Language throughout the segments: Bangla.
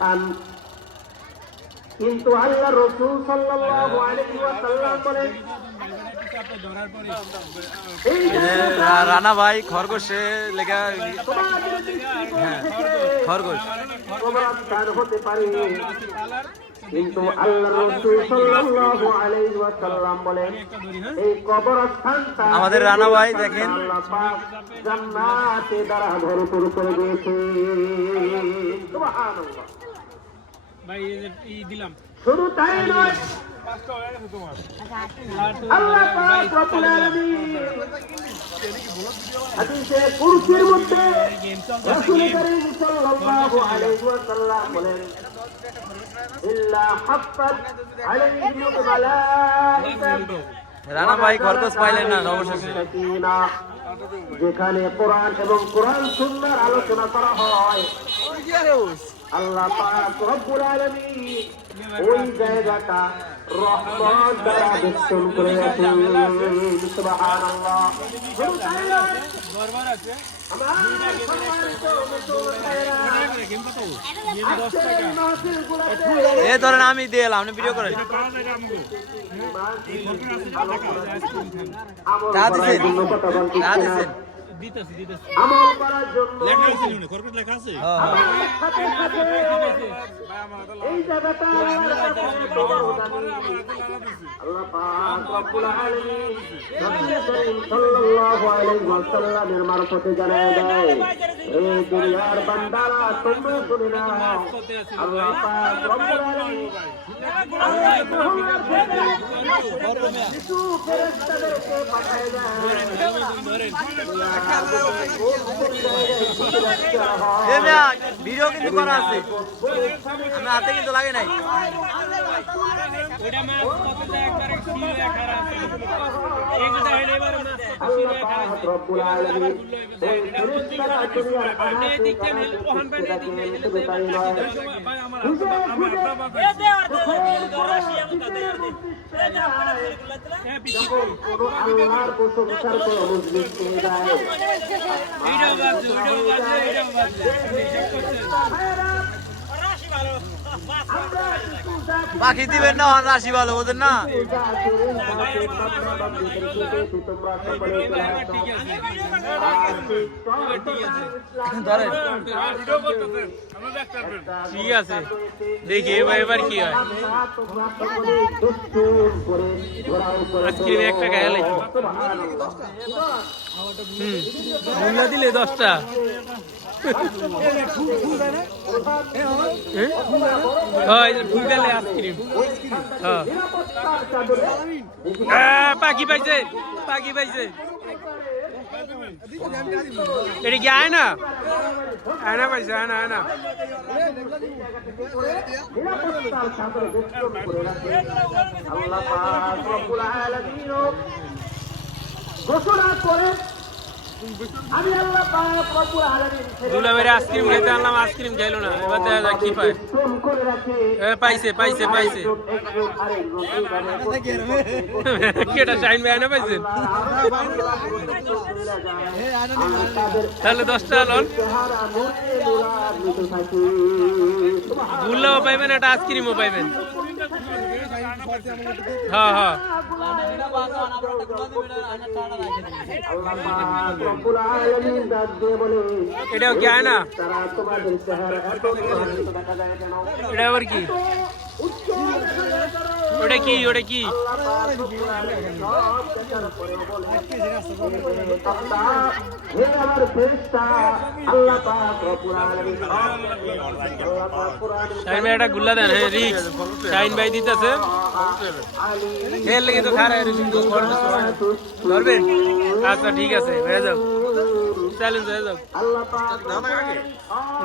কবরস্থান কিন্তু আল্লাহ রসুল সাল্লাল্লাহু আলাইহি ওয়াসাল্লাম বলেন রানা ভাই খরগোশে লেখা খরগোশ। হতে পারে কিন্তু আল্লাহ রসুল সাল্লাল্লাহু আলাইহি ওয়াসাল্লাম বলেন এই কবরস্থানটা আমাদের রানা ভাই দেখেন। জান্নাতে দ্বারা ভরপুর করে দিয়েছে সুবহানাল্লাহ। ভাই এই দিলাম। শুধু তাই নয় পাঁচটা হয়ে গেছে তোমার। আল্লাহ পাক রব্বুল আলামিন। হাদিসে কুরসির মধ্যে রাসূল করিম সাল্লাল্লাহু আলাইহি ওয়াসাল্লাম বলেন ইল্লা হাফাত আলাইহিম মালাইকা রানা ভাই খরগোশ পাইলেন না অবশেষে। যেখানে কোরআন এবং কোরআন সুন্দর আলোচনা করা হয়। আল্লাহ পাক রব্বুল আলামিন ওই জায়গাটা রহমত দ্বারা বেষ্টন করে রাখেন সুবহানাল্লাহ। এ ধরেন আমি দিয়ে এলাম আপনি ভিডিও করেন। দিছেন? দিছেন দিতেছি দিতেছি আমল করার জন্য লেখা আছে নি খরকট লেখা আছে হ্যাঁ, হ্যাঁ। আমার সাথে সাথে এই জায়গাটা আল্লাহ পাক রব্বুল আলামিন রাসূল সাল্লাল্লাহু আলাইহি ওয়াসাল্লামের মারফতে জানায় দেয় এই দুনিয়ার বান্দারা তোমরা শুনে নাও আল্লাহ পাক রব্বুল আলামিন আল্লাহ তোমার কিছু ফেরেশতাদেরকে পাঠায় দেয় এ মিয়া, ভিডিও কিন্তু করা আছে আমি হাতে কিন্তু লাগে নাই হ্যাঁ বাজছে বাজছে এইটাও বাজছে বাকি দিবেন না রাশি ভালো, ওদের না? ধরেন। ঠিক আছে? দেখি, এবার এবার কি হয়? আজকে একটা গায়ে লাগবে। হুম। দিলে দশটা। হয়। হ্যাঁ পাখি পাইছে পাখি পাইছে। এটা কি আয় না পাইছে, আয়না আয়না। ঘোষণা করে আইসক্রিম আনলাম আইসক্রিম না। পাইছে পাইছে পাইছেন তাহলে দশটা লন। গুল্লাও পাইবেন, একটা আইসক্রিমও পাইবেন। হ্যাঁ হ্যাঁ আল্লাহ পাক রব্বুল আলামিন ডাক দিয়ে ওটা কি ওটা কি? শাইন ভাই একটা গুল্লা দেন হ্যাঁ রিক্স। শাইন ভাই দিতেছে। খেল লেগে তো খারাপ ধরবেন? আচ্ছা ঠিক আছে, হয়ে যাও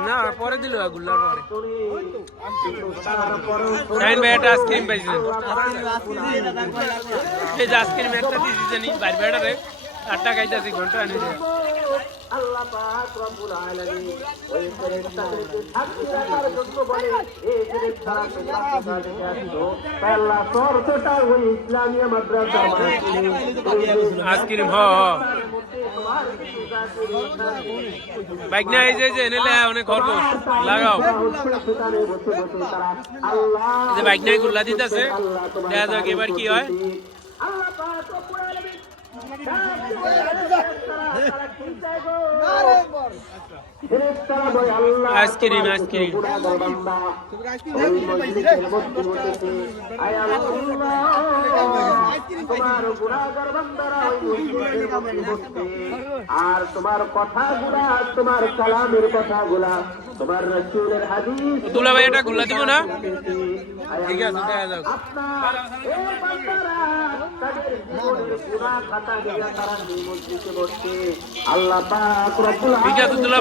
না, পরে দিল গুল্লার পরে। শাইন ভাই একটা আইসক্রিম পাইছেন এই যে আইসক্রিম একটা দিয়ে দিচ্ছেন বাইর বেড়ারে আটটা খাইতেছি, ঘণ্টা আনি আল্লাহ পাক রব্বুল আলামিন ওই ফেরেশতাদেরকে সাক্ষী রাখার জন্য বলে এই ফেরেশতারা থেকে আসছো তাই আল্লাহ শর্তটা ওই ইসলামিয়া মাদ্রাসা আইসক্রিম হ। বাইক না এই যে এই যে, এনে লে অনেক খরগোশ। লাগাও। যে বাইক নাই গুল্লা দিতেছে। দেখা যাক এবার কি হয়। Ice cream, ice cream. আল্লাহ তোমার কথা আর তোমার কালামের কথাগুলা তোমার রাসূলের হাদিস দুলা ভাই এটা গুল্লা দিব না ঠিক আছে দেখা যাক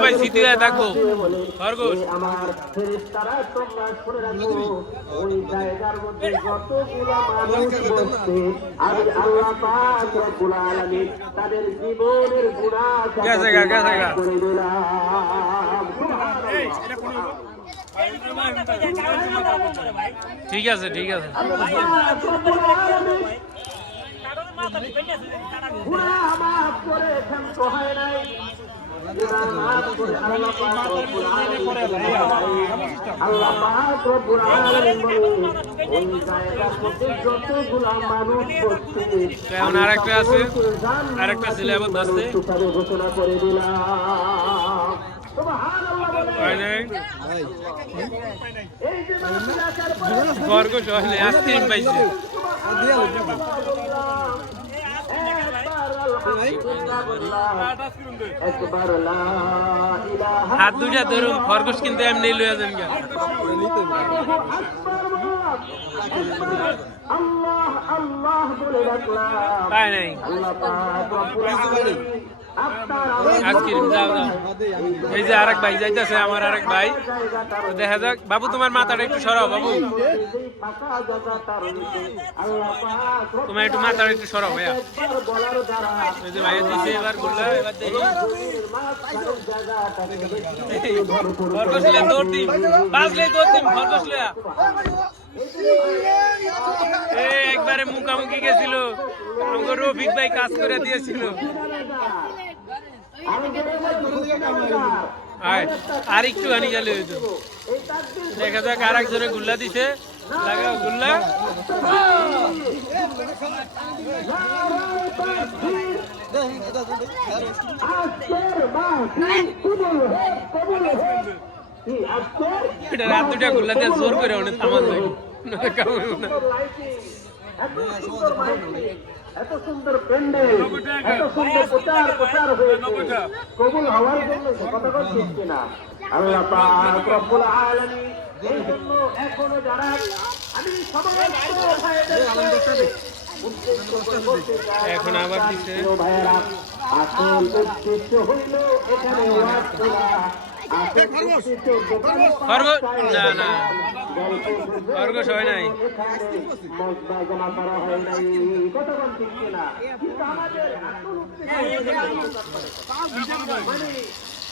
ভাই, হয়ে থাকব। খরগোশ। আল্লাহ পাক। ঠিক আছে ঠিক আছে। এখন আরেকটা আছে, আরেকটা ছেলে আবার ঘোষণা করে দিলাম। খরগোশ হলে আইসক্রিম পাইছে। হাত দুইটা ধরুন খরগোশ কিন্তু এমনি লইয়া যান তাই নাই। এই যে আরেক ভাই যাইতেছে, আমার আরেক ভাই। দেখা যাক। বাবু, তোমার মাথাটা একটু সরাও, বাবু। তোমার একটু মাথাটা একটু সরাও, ভাইয়া। এই যে দিছে, এবার এবার দিম। একবারে মুখামুখি গেছিল। রফিক ভাই কাজ করে দিয়েছিল। আর একটু হানি গেলে দেখা যাক আর একজনে গুল্লা দিছে। লাগাও গুল্লা। এটা রাত দুটা গুল্লা দিয়ে জোর করে অনেক থামান লাগে না। এত সুন্দর মাইকি, এত সুন্দর প্যান্ডেল এত সুন্দর প্রচার প্রচার হয়েছে কবুল হওয়ার জন্য সে কথা ঠিক না আল্লাহ পাক রব্বুল আলামিন এই জন্য এখনও যারা আমি সমস্ত ভাইদের এখন আবার দিছে আসল উদ্দেশ্য হইল এখানে ওয়াজ আমাদের আসল উদ্দেশ্য মানে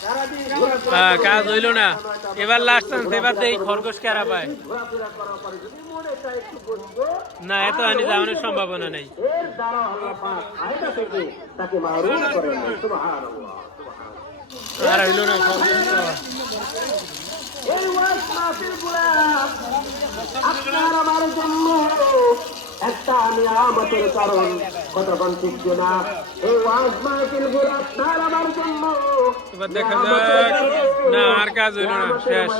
সারাদিন ঘোরাফেরা হ্যাঁ, কাজ হইল না। এবার লাস্ট চান্স এবার দেই, খরগোশ কেরা পায়। না এত আনি যাওয়ানোর সম্ভাবনা নেই। আর হইল না। এই আপনার আমার জন্য একটা আমি আমাদের কারণ কতক্ষণ ঠিক না এই ওয়াজ গোরা আপনার আমার জন্য। এবার দেখা যাক। না আর কাজ হইল না। শেষ।